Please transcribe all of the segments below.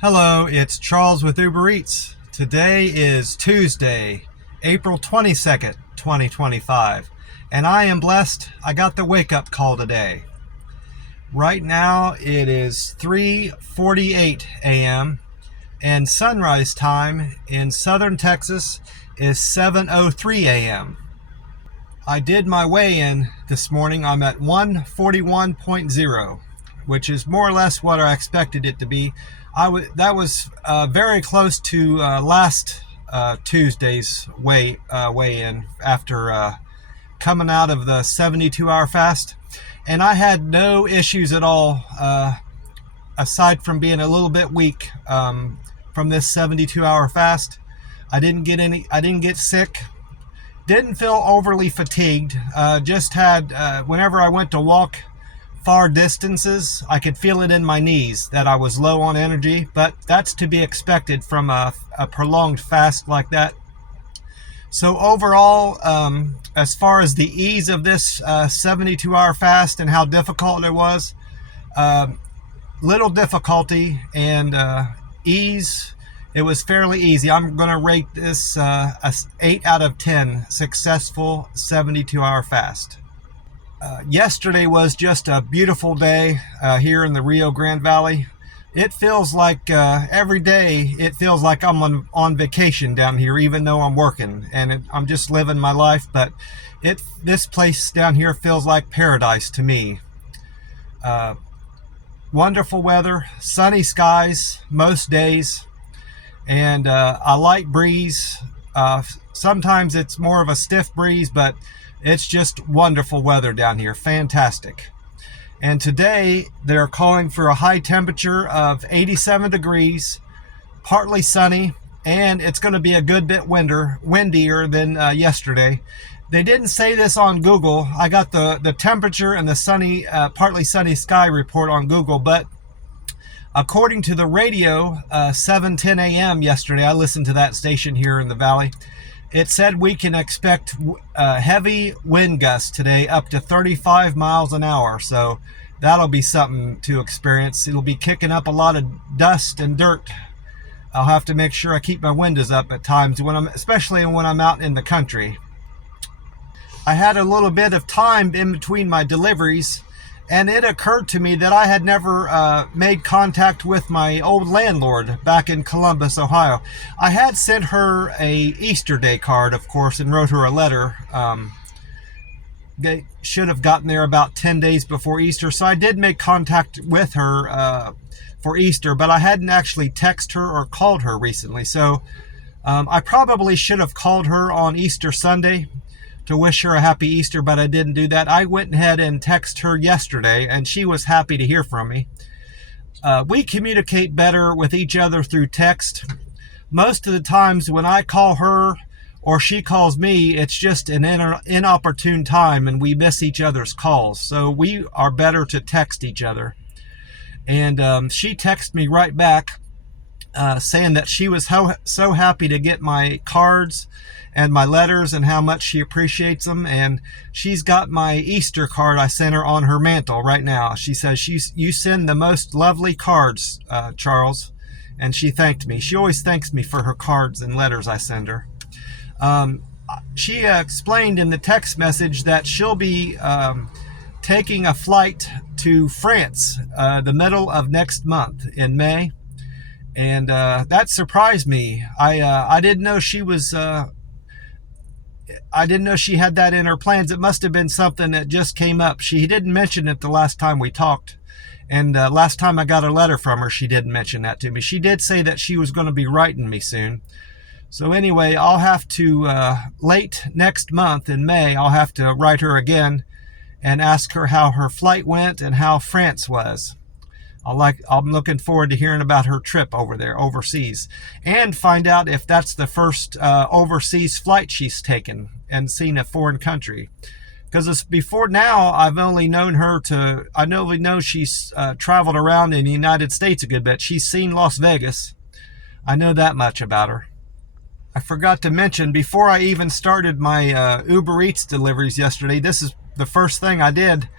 Hello, it's Charles with Uber Eats. Today is Tuesday, April 22nd, 2025, and I am blessed I got the wake-up call today. Right now it is 3:48 a.m. and sunrise time in southern Texas is 7:03 a.m. I did my weigh-in this morning. I'm at 141.0, which is more or less what I expected it to be. That was very close to last Tuesday's weigh-in after coming out of the 72-hour fast, and I had no issues at all, aside from being a little bit weak from this 72-hour fast. I didn't get sick. Didn't feel overly fatigued. Just had, whenever I went to walk far distances, I could feel it in my knees that I was low on energy, but that's to be expected from a prolonged fast like that. So overall, as far as the ease of this 72-hour fast and how difficult it was, little difficulty and ease. It was fairly easy. I'm going to rate this a 8 out of 10 successful 72-hour fast. Yesterday was just a beautiful day here in the Rio Grande Valley. It feels like every day it feels like I'm on vacation down here, even though I'm working and I'm just living my life. But this place down here feels like paradise to me. Wonderful weather, sunny skies most days, and a light breeze. Sometimes it's more of a stiff breeze, but it's just wonderful weather down here. Fantastic. And today they're calling for a high temperature of 87 degrees, partly sunny, and it's going to be a good bit windier than yesterday. They didn't say this on Google. I got the temperature and the sunny, partly sunny sky report on Google, but according to the radio, 7:10 a.m. yesterday, I listened to that station here in the valley. It said we can expect heavy wind gusts today, up to 35 miles an hour. So that'll be something to experience. It'll be kicking up a lot of dust and dirt. I'll have to make sure I keep my windows up at times, especially when I'm out in the country. I had a little bit of time in between my deliveries, and it occurred to me that I had never made contact with my old landlord back in Columbus, Ohio. I had sent her a Easter Day card, of course, and wrote her a letter. They should have gotten there about 10 days before Easter, so I did make contact with her for Easter, but I hadn't actually texted her or called her recently. So I probably should have called her on Easter Sunday to wish her a happy Easter, but I didn't do that. I went ahead and texted her yesterday, and she was happy to hear from me. We communicate better with each other through text. Most of the times when I call her or she calls me, it's just an inopportune time and we miss each other's calls. So we are better to text each other. And she texted me right back saying that she was so happy to get my cards and my letters and how much she appreciates them. And she's got my Easter card I sent her on her mantle right now. She says, you send the most lovely cards, Charles. And she thanked me. She always thanks me for her cards and letters I send her. She explained in the text message that she'll be taking a flight to France the middle of next month in May. And that surprised me. I didn't know she was... I didn't know she had that in her plans. It must have been something that just came up. She didn't mention it the last time we talked. And last time I got a letter from her, she didn't mention that to me. She did say that she was going to be writing me soon. So anyway, I'll have to, late next month in May, I'll have to write her again and ask her how her flight went and how France was. I'm looking forward to hearing about her trip over there, overseas, and find out if that's the first overseas flight she's taken and seen a foreign country. Because before now, I've only known her I only know she's traveled around in the United States a good bit. She's seen Las Vegas. I know that much about her. I forgot to mention, before I even started my Uber Eats deliveries yesterday, this is the first thing I did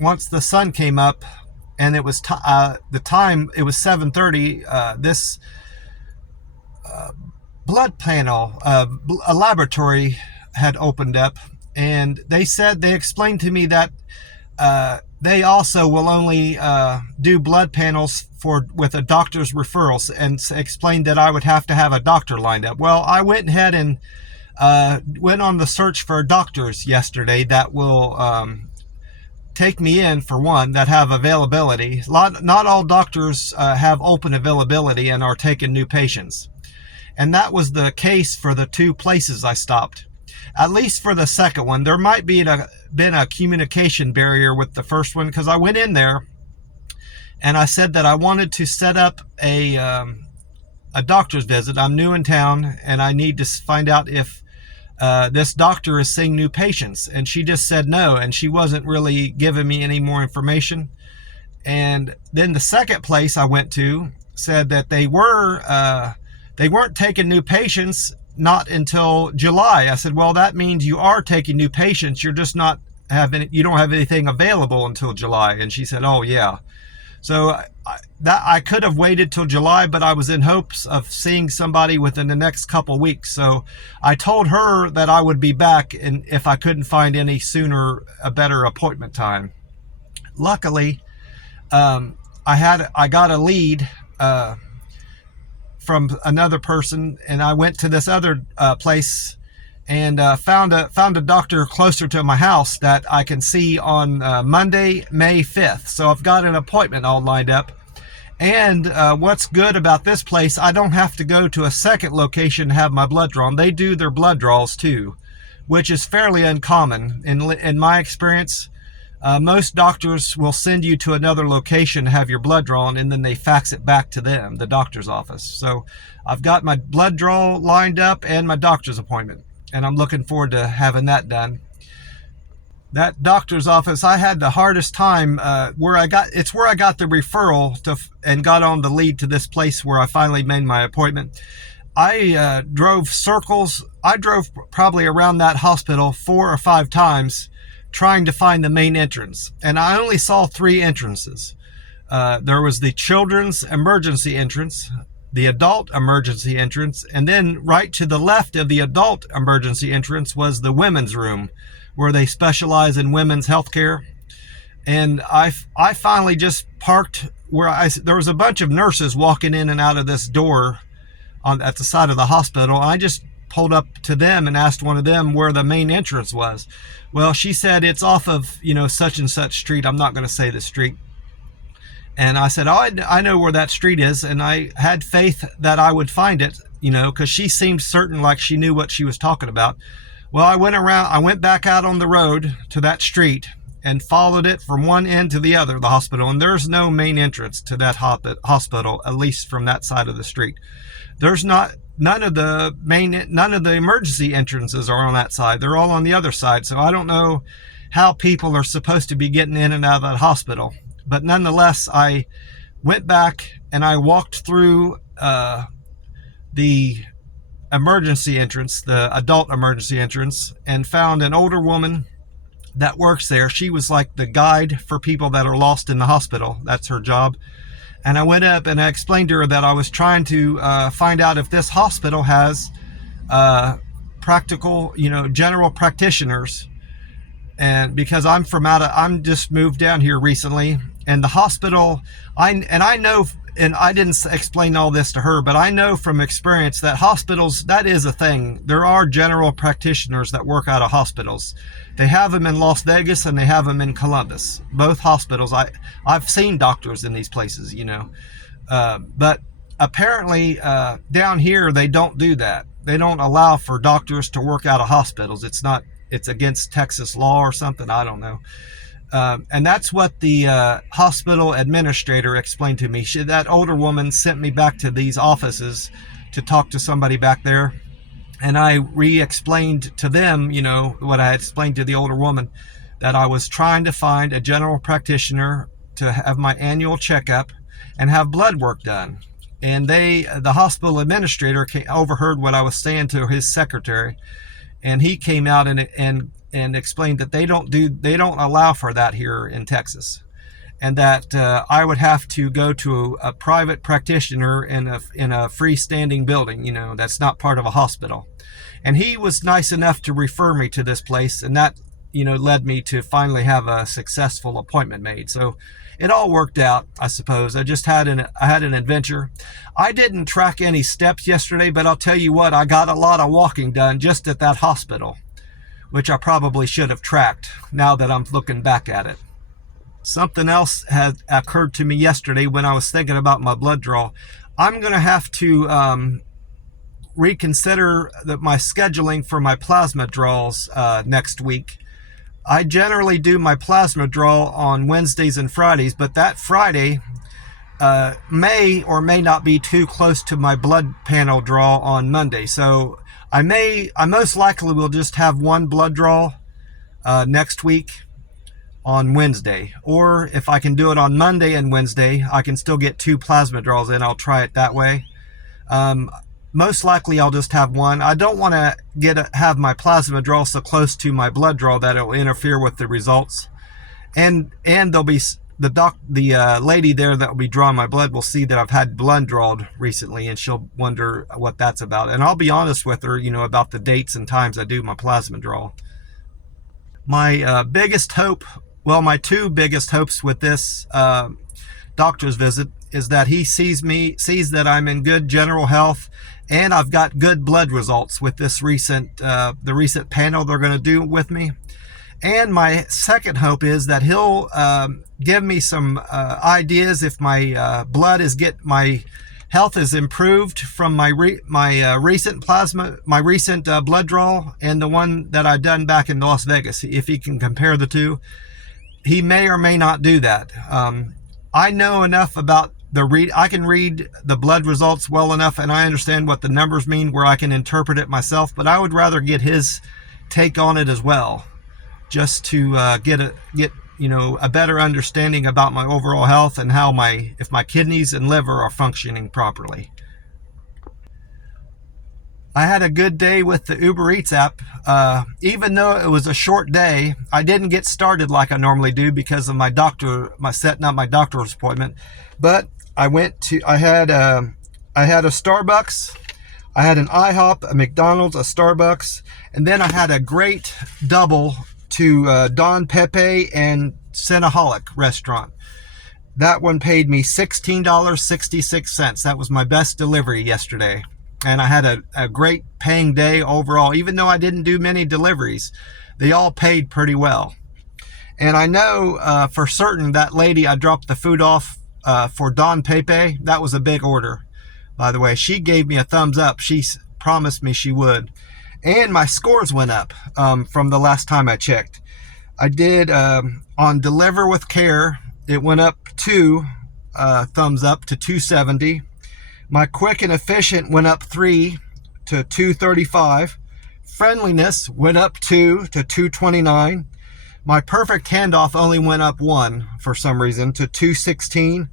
once the sun came up. and it was the time, it was 7:30. This blood panel, a laboratory had opened up, and they explained to me that they also will only do blood panels with a doctor's referrals, and explained that I would have to have a doctor lined up. Well, I went ahead and went on the search for doctors yesterday that will take me in, for one, that have availability. Not all doctors have open availability and are taking new patients. And that was the case for the two places I stopped. At least for the second one. There might be been a communication barrier with the first one, because I went in there and I said that I wanted to set up a doctor's visit. I'm new in town and I need to find out if this doctor is seeing new patients. And she just said no, and she wasn't really giving me any more information. And then the second place I went to said that they weren't taking new patients not until July. I said, well, that means you are taking new patients. You're just not you don't have anything available until July. And she said, oh yeah. So I could have waited till July, but I was in hopes of seeing somebody within the next couple weeks. So I told her that I would be back, and if I couldn't find any sooner, a better appointment time. Luckily, I got a lead from another person, and I went to this other place and found a doctor closer to my house that I can see on Monday, May 5th. So I've got an appointment all lined up. And what's good about this place, I don't have to go to a second location to have my blood drawn. They do their blood draws too, which is fairly uncommon. In my experience, most doctors will send you to another location to have your blood drawn, and then they fax it back to them, the doctor's office. So I've got my blood draw lined up and my doctor's appointment, and I'm looking forward to having that done. That doctor's office, I had the hardest time where I got the referral and got on the lead to this place where I finally made my appointment. I drove circles. I drove probably around that hospital 4 or 5 times trying to find the main entrance, and I only saw 3 entrances. There was the children's emergency entrance, the adult emergency entrance, and then right to the left of the adult emergency entrance was the women's room, where they specialize in women's health care. And I finally just parked where there was a bunch of nurses walking in and out of this door at the side of the hospital. I just pulled up to them and asked one of them where the main entrance was. Well, she said it's off of, such and such street. I'm not going to say the street. And I said, oh, I know where that street is. And I had faith that I would find it, because she seemed certain, like she knew what she was talking about. Well, I went back out on the road to that street and followed it from one end to the other of the hospital. And there's no main entrance to that hospital, at least from that side of the street. There's none of the emergency entrances are on that side. They're all on the other side. So I don't know how people are supposed to be getting in and out of that hospital. But nonetheless, I went back and I walked through the emergency entrance, the adult emergency entrance, and found an older woman that works there. She was like the guide for people that are lost in the hospital. That's her job. And I went up and I explained to her that I was trying to find out if this hospital has practical, general practitioners. And because I'm just moved down here recently, and the hospital, I know, and I didn't explain all this to her, but I know from experience that hospitals, that is a thing. There are general practitioners that work out of hospitals. They have them in Las Vegas and they have them in Columbus. Both hospitals. I've seen doctors in these places, but apparently down here they don't do that. They don't allow for doctors to work out of hospitals. It's against Texas law or something. I don't know. And that's what the hospital administrator explained to me. That older woman sent me back to these offices to talk to somebody back there. And I re-explained to them, what I had explained to the older woman, that I was trying to find a general practitioner to have my annual checkup and have blood work done. And the hospital administrator overheard what I was saying to his secretary, and he came out and explained that they don't allow for that here in Texas. and that I would have to go to a private practitioner in a freestanding building, that's not part of a hospital. And he was nice enough to refer me to this place, and that, led me to finally have a successful appointment made. So it all worked out, I suppose. I had an adventure. I didn't track any steps yesterday, but I'll tell you what, I got a lot of walking done just at that hospital, which I probably should have tracked now that I'm looking back at it. Something else had occurred to me yesterday when I was thinking about my blood draw. I'm going to have to reconsider my scheduling for my plasma draws next week. I generally do my plasma draw on Wednesdays and Fridays, but that Friday may or may not be too close to my blood panel draw on Monday. So I most likely will just have one blood draw next week on Wednesday, or if I can do it on Monday and Wednesday, I can still get 2 plasma draws in. I'll try it that way. Most likely I'll just have one. I don't want to have my plasma draw so close to my blood draw that it'll interfere with the results. And there'll be the lady there that will be drawing my blood will see that I've had blood drawn recently, and she'll wonder what that's about. And I'll be honest with her, about the dates and times I do my plasma draw. My biggest hope, my 2 biggest hopes with this doctor's visit is that he sees that I'm in good general health, and I've got good blood results with this the recent panel they're going to do with me. And my second hope is that he'll give me some ideas if my my health is improved from my recent blood draw and the one that I've done back in Las Vegas. If he can compare the 2, he may or may not do that. I know enough about I can read the blood results well enough, and I understand what the numbers mean where I can interpret it myself, but I would rather get his take on it as well, just to get a better understanding about my overall health and how if my kidneys and liver are functioning properly. I had a good day with the Uber Eats app. Even though it was a short day, I didn't get started like I normally do because of my setting up my doctor's appointment. But I had a Starbucks, I had an IHOP, a McDonald's, a Starbucks, and then I had a great double to Don Pepe and Cinnaholic restaurant. That one paid me $16.66. That was my best delivery yesterday. And I had a great paying day overall. Even though I didn't do many deliveries, they all paid pretty well. And I know for certain that lady I dropped the food off for Don Pepe, that was a big order, by the way. She gave me a thumbs up. She promised me she would. And my scores went up from the last time I checked. I did on Deliver with Care, it went up 2 thumbs up to 270. My Quick and Efficient went up 3 to 235. Friendliness went up 2 to 229. My Perfect Handoff only went up 1 for some reason to 216.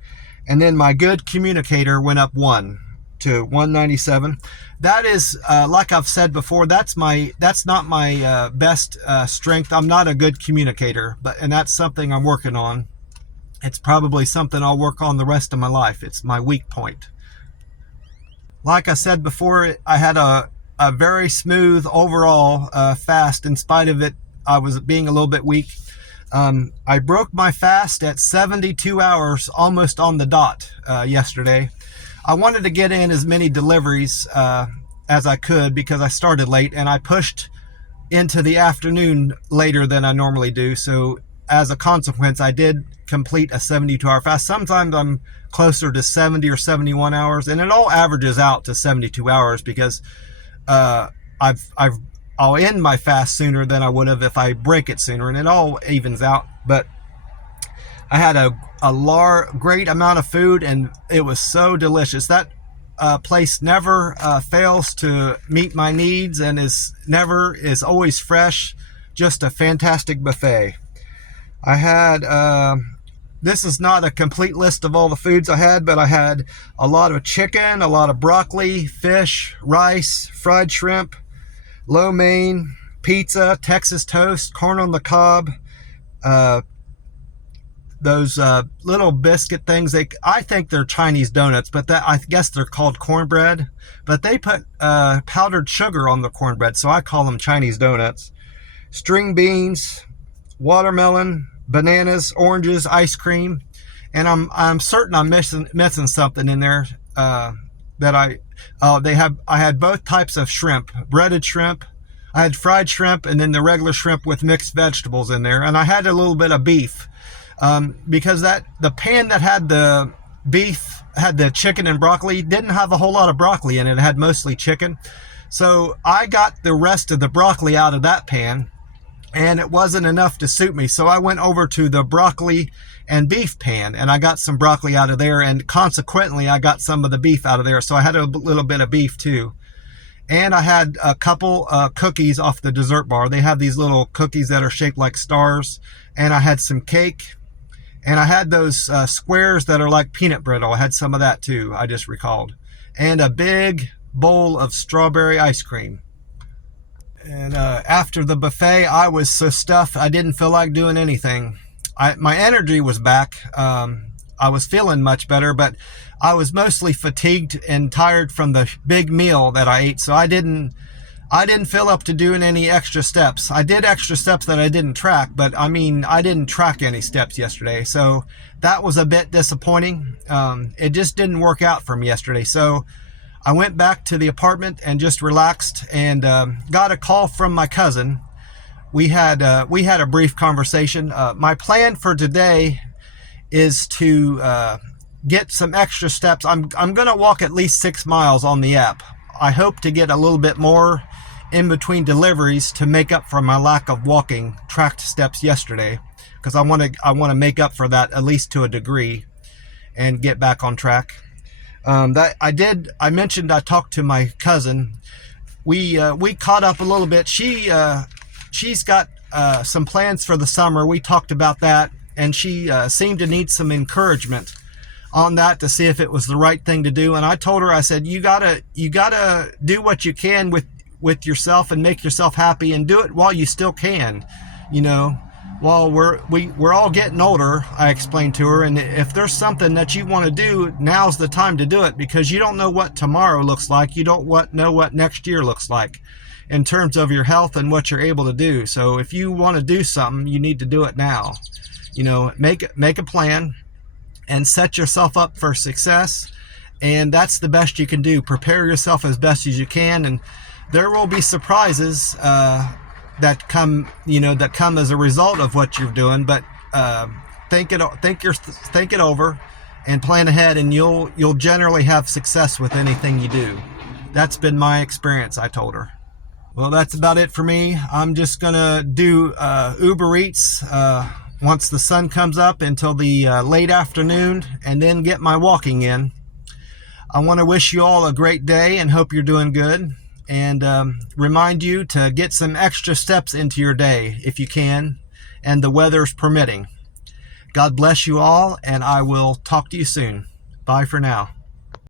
And then my Good Communicator went up 1 to 197. That is, like I've said before, that's not my best strength. I'm not a good communicator, and that's something I'm working on. It's probably something I'll work on the rest of my life. It's my weak point. Like I said before, I had a very smooth overall fast. In spite of it, I was being a little bit weak. I broke my fast at 72 hours, almost on the dot yesterday. I wanted to get in as many deliveries as I could because I started late, and I pushed into the afternoon later than I normally do. So as a consequence, I did complete a 72-hour fast. Sometimes I'm closer to 70 or 71 hours, and it all averages out to 72 hours because I'll end my fast sooner than I would have if I break it sooner, and it all evens out. But I had a great amount of food, and it was so delicious. That place never fails to meet my needs and is always fresh. Just a fantastic buffet. I had this is not a complete list of all the foods I had, but I had a lot of chicken, a lot of broccoli, fish, rice, fried shrimp, lo mein, pizza, Texas toast, corn on the cob. those little biscuit things. I think they're Chinese donuts, but I guess they're called cornbread. But they put powdered sugar on the cornbread, so I call them Chinese donuts. String beans, watermelon, bananas, oranges, ice cream, and I'm certain I'm missing something in there that I had both types of shrimp, breaded shrimp. I had fried shrimp and then the regular shrimp with mixed vegetables in there, and I had a little bit of beef because the pan that had the beef had the chicken and broccoli didn't have a whole lot of broccoli in it. It had mostly chicken, so I got the rest of the broccoli out of that pan, and it wasn't enough to suit me, so I went over to the broccoli and beef pan, and I got some broccoli out of there, and consequently I got some of the beef out of there, so I had a little bit of beef too. And I had a couple cookies off the dessert bar. They have these little cookies that are shaped like stars, and I had some cake, and I had those squares that are like peanut brittle. I had some of that too, I just recalled, and a big bowl of strawberry ice cream. And after the buffet, I was so stuffed I didn't feel like doing anything. My energy was back. I was feeling much better, but I was mostly fatigued and tired from the big meal that I ate, so I didn't feel up to doing any extra steps. I did extra steps that I didn't track, but I didn't track any steps yesterday, so that was a bit disappointing. It just didn't work out for me yesterday, so I went back to the apartment and just relaxed, and got a call from my cousin. We had a brief conversation. My plan for today is to get some extra steps. I'm going to walk at least 6 miles on the app. I hope to get a little bit more in between deliveries to make up for my lack of walking tracked steps yesterday, because I want to make up for that at least to a degree and get back on track. I mentioned I talked to my cousin. We caught up a little bit. She's got some plans for the summer. We talked about that, and she seemed to need some encouragement on that to see if it was the right thing to do. And I told her, I said, you gotta do what you can with yourself and make yourself happy, and do it while you still can. While we're all getting older, I explained to her, and if there's something that you want to do, now's the time to do it, because you don't know what tomorrow looks like. You don't know what next year looks like in terms of your health and what you're able to do. So if you want to do something, you need to do it now. Make a plan and set yourself up for success, and that's the best you can do. Prepare yourself as best as you can, and there will be surprises that come as a result of what you're doing. But think it over and plan ahead, and you'll generally have success with anything you do. That's been my experience, I told her. Well, that's about it for me. I'm just gonna do Uber Eats once the sun comes up until the late afternoon, and then get my walking in. I want to wish you all a great day and hope you're doing good, and remind you to get some extra steps into your day if you can, and the weather's permitting. God bless you all, and I will talk to you soon. Bye for now.